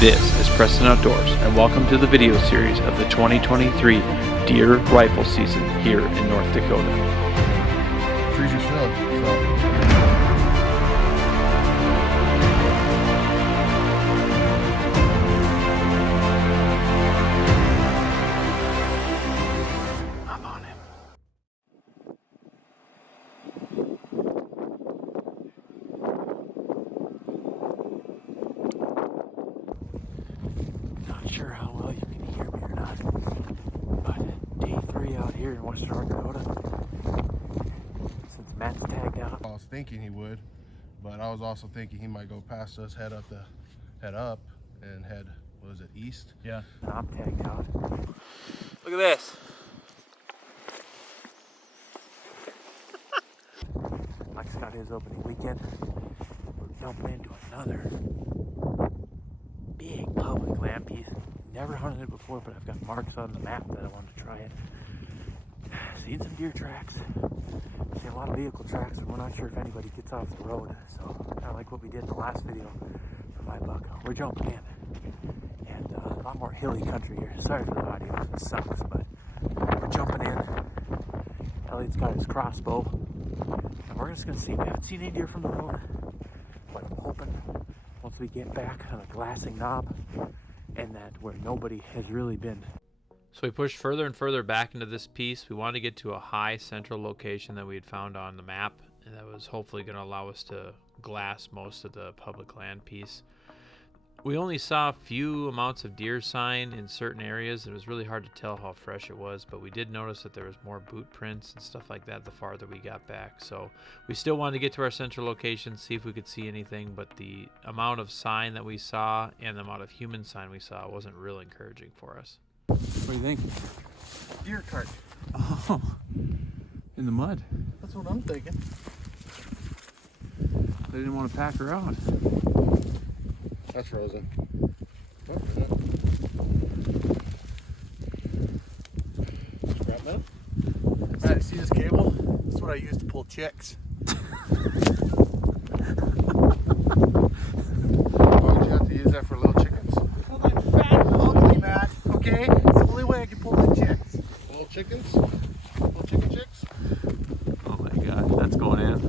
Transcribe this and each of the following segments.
This is Preston Outdoors, and welcome to the video series of the 2023 deer rifle season here in North Dakota. Trees are snug, I'm on him. Not sure how well you can hear me or not, but day 3 out here in western North Dakota. Since Matt's tagged out. I was thinking he would, but I was also thinking he might go past us, head up, and head, what is it, east? Yeah. I'm tagged out. Look at this. Mike's got his opening weekend. We're jumping into another big public land piece. Never hunted it before, but I've got marks on the map that I wanted to try it. Seen some deer tracks. Seen a lot of vehicle tracks, and we're not sure if anybody gets off the road. So kind of like what we did in the last video for my buck. We're jumping in, and a lot more hilly country here. Sorry for the audio, it sucks, but we're jumping in. Elliot's got his crossbow, and we're just gonna see. We haven't seen any deer from the road, but I'm hoping once we get back on a glassing knob, and that where nobody has really been. So we pushed further and further back into this piece. We wanted to get to a high central location that we had found on the map, and that was hopefully going to allow us to glass most of the public land piece. We only saw a few amounts of deer sign in certain areas. It was really hard to tell how fresh it was, but we did notice that there was more boot prints and stuff like that the farther we got back. So we still wanted to get to our central location, see if we could see anything, but the amount of sign that we saw and the amount of human sign we saw wasn't real encouraging for us. What do you think? Deer cart. Oh, in the mud. That's what I'm thinking. They didn't want to pack her out. That's frozen. Scrap metal? Matt, see this cable? That's what I use to pull chicks. Why would you have to use that for little chickens? Because I'm fat and ugly, Matt. Okay? It's the only way I can pull the chicks. Little chickens? Little chicken chicks? Oh my gosh, that's going in.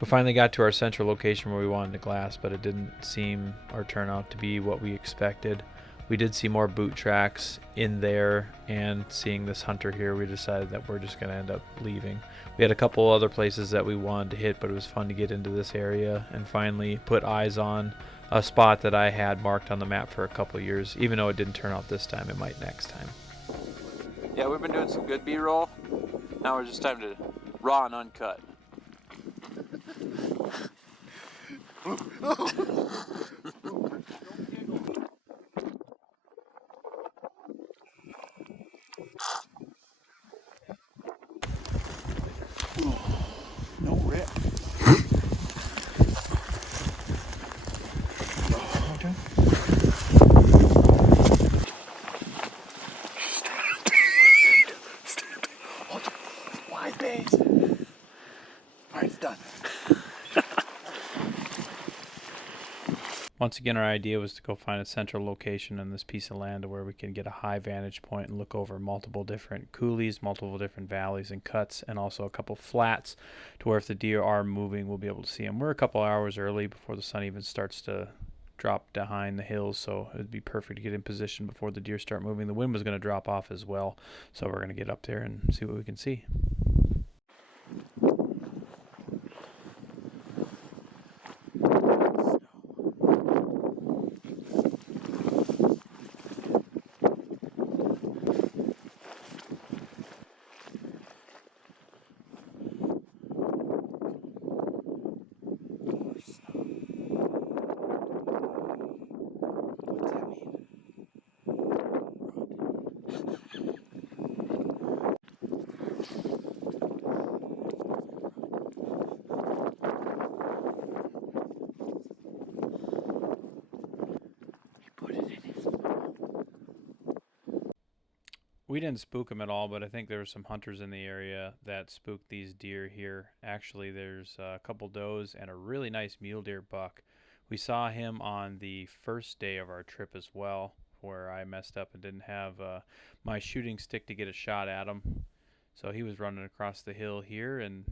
We finally got to our central location where we wanted to glass, but it didn't seem or turn out to be what we expected. We did see more boot tracks in there, and seeing this hunter here, we decided that we're just going to end up leaving. We had a couple other places that we wanted to hit, but it was fun to get into this area and finally put eyes on a spot that I had marked on the map for a couple of years. Even though it didn't turn out this time, it might next time. Yeah, we've been doing some good B-roll. Now we're just time to raw and uncut. No rip. Okay. Wide base. Alright, it's done. Once again, our idea was to go find a central location on this piece of land where we can get a high vantage point and look over multiple different coulees, multiple different valleys and cuts, and also a couple flats to where if the deer are moving, we'll be able to see them. We're a couple hours early before the sun even starts to drop behind the hills, so it would be perfect to get in position before the deer start moving. The wind was going to drop off as well, so we're going to get up there and see what we can see. We didn't spook them at all, but I think there were some hunters in the area that spooked these deer here. Actually, there's a couple does and a really nice mule deer buck. We saw him on the first day of our trip as well, where I messed up and didn't have my shooting stick to get a shot at him. So he was running across the hill here and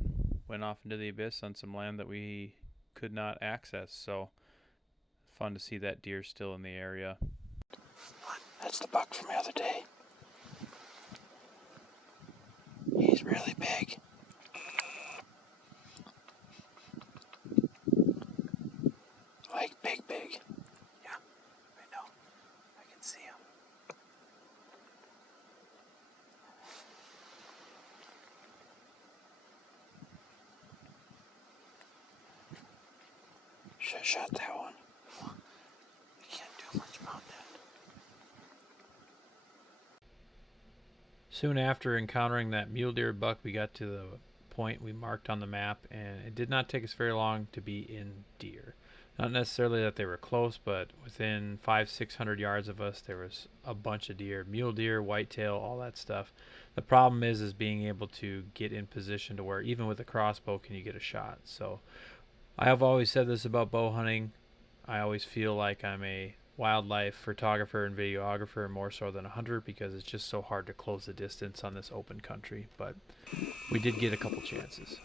went off into the abyss on some land that we could not access. So fun to see that deer still in the area. That's the buck from the other day. He's really big. Like big. Yeah, I know. I can see him. Should have shot that one. I can't do much about that. Soon after encountering that mule deer buck, we got to the point we marked on the map, and it did not take us very long to be in deer. Not necessarily that they were close, but within 500-600 yards of us, there was a bunch of deer, mule deer, whitetail, all that stuff. The problem is being able to get in position to where even with a crossbow can you get a shot. So I have always said this about bow hunting. I always feel like I'm a wildlife photographer and videographer more so than a hunter, because it's just so hard to close the distance on this open country. But we did get a couple chances.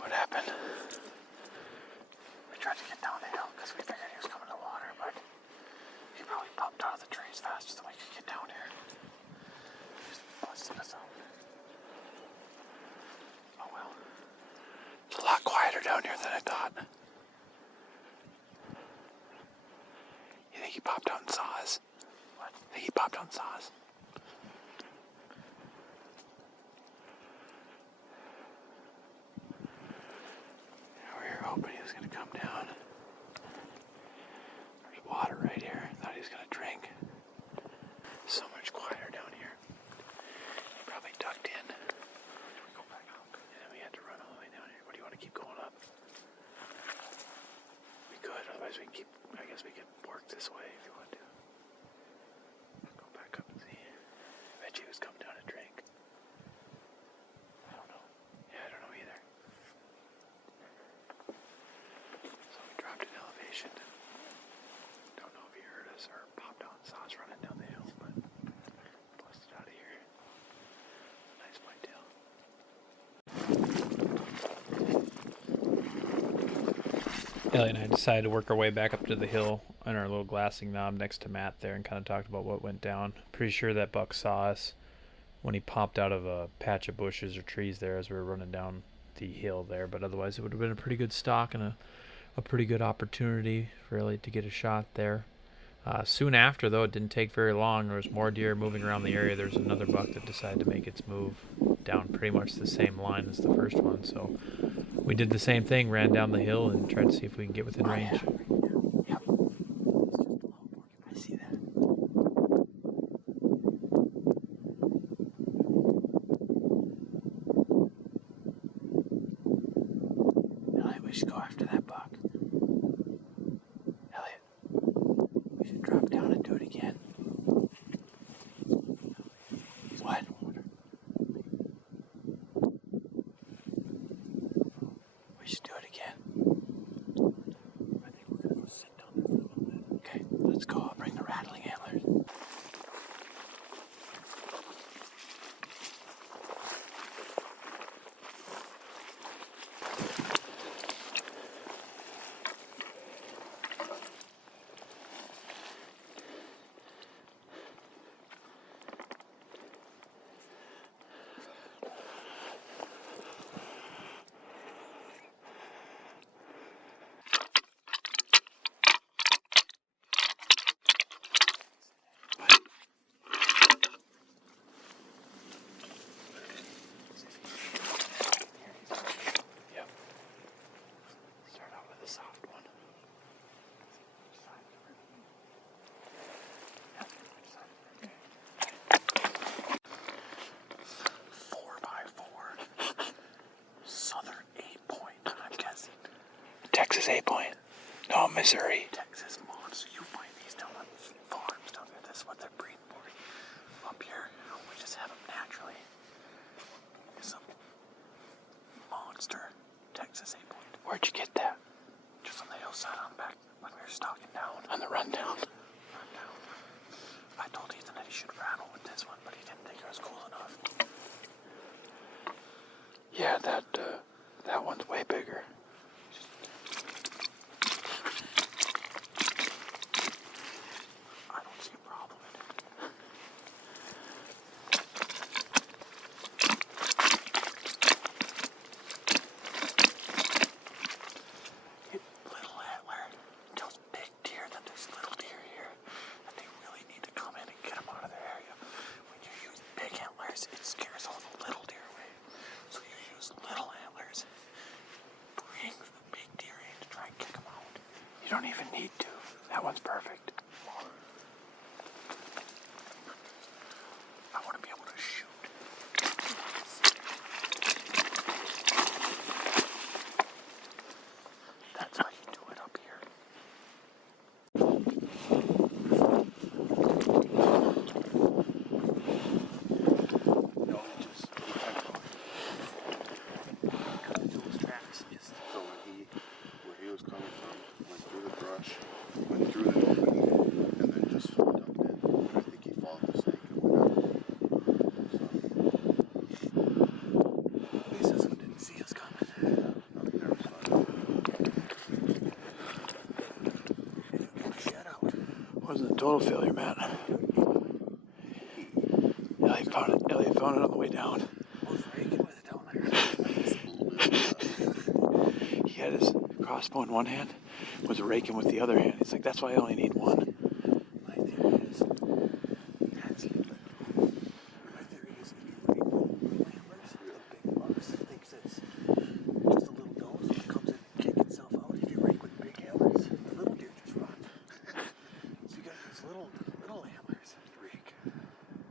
What happened? We tried to get down the hill because we figured he was coming to water, but he probably popped out of the trees faster than we could get down here. Just busted us out. Oh well. It's a lot quieter down here than I thought. You think he popped out and saw us? What? I think he popped out and saw us. Hoping he was going to come down. There's water right here. Thought he was going to drink. So much quieter down here. He probably ducked in. Should we go back up? Yeah, we had to run all the way down here. What do you want to keep going up? We could, otherwise we can keep. I guess we could work this way if you want to. Go back up and see. I bet you he was coming down to drink. I don't know. Yeah, I don't know either. Dropped in elevation. Don't know if he heard us or popped out and saw us running down the hill, but busted out of here. Nice whitetail. Ellie and I decided to work our way back up to the hill on our little glassing knob next to Matt there and kind of talked about what went down. Pretty sure that buck saw us when he popped out of a patch of bushes or trees there as we were running down the hill there, but otherwise it would have been a pretty good stalk and a pretty good opportunity really to get a shot there. Soon after, though, it didn't take very long. There was more deer moving around the area. There was another buck that decided to make its move down pretty much the same line as the first one. So we did the same thing, ran down the hill and tried to see if we can get within range. Yep. I see that. we should go after that buck. Elliot, we should drop down and do it again. What? We should do it again. I think we're gonna go sit down there for a little bit. Okay, let's go. I'll bring the rattling antlers. Soft one. 4x4 Southern 8-point, I'm guessing. Texas 8-point. No, Missouri. Texas monster. You find these down on farms down there. This is what they're breeding for. Up here, we just have them naturally. Some monster Texas 8-point. Where'd you get that? Just on the hillside on back when we were stalking down. On the rundown? Rundown. I told Ethan that he should rattle with this one, but he didn't think it was cool enough. Yeah, that one's way bigger. I don't see a problem in it. Little antler tells big deer that there's little deer here, that they really need to come in and get them out of their area. When you use big antlers, it scares all the little deer away. So you use little antlers, bring the big deer in to try and kick them out. You don't even need to. That one's perfect. I want to be able to shoot. That's how you do it up here. No, just cut into his tracks. So where he was coming from, went through the brush, went through the opening, and then just dumped in. And I think he followed the snake and went out. At least this one didn't see us coming. So, nothing there was fun. Shut out. Wasn't a total failure, Matt. Elliot found it on the way down. I was raking with it down there. He had his crossbow in one hand, was raking with the other hand. He's like, that's why I only need one. My theory is, if you rake little antlers, the big bucks thinks it's just a little nose that comes in and kicks itself out. If you rake with big antlers, the little deer just run. So you gotta use little antlers to rake.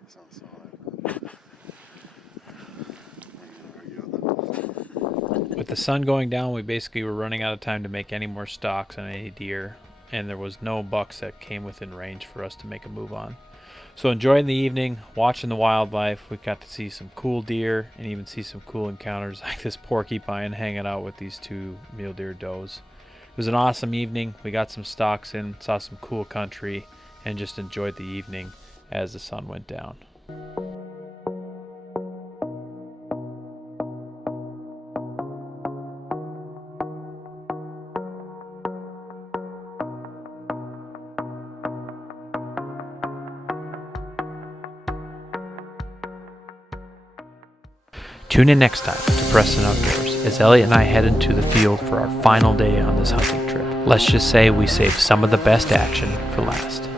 Sounds solid. With the sun going down, we basically were running out of time to make any more stalks on any deer, and there was no bucks that came within range for us to make a move on. So enjoying the evening, watching the wildlife. We got to see some cool deer and even see some cool encounters like this porcupine hanging out with these two mule deer does. It was an awesome evening. We got some stalks in, saw some cool country, and just enjoyed the evening as the sun went down. Tune in next time to Preston Outdoors as Elliot and I head into the field for our final day on this hunting trip. Let's just say we saved some of the best action for last.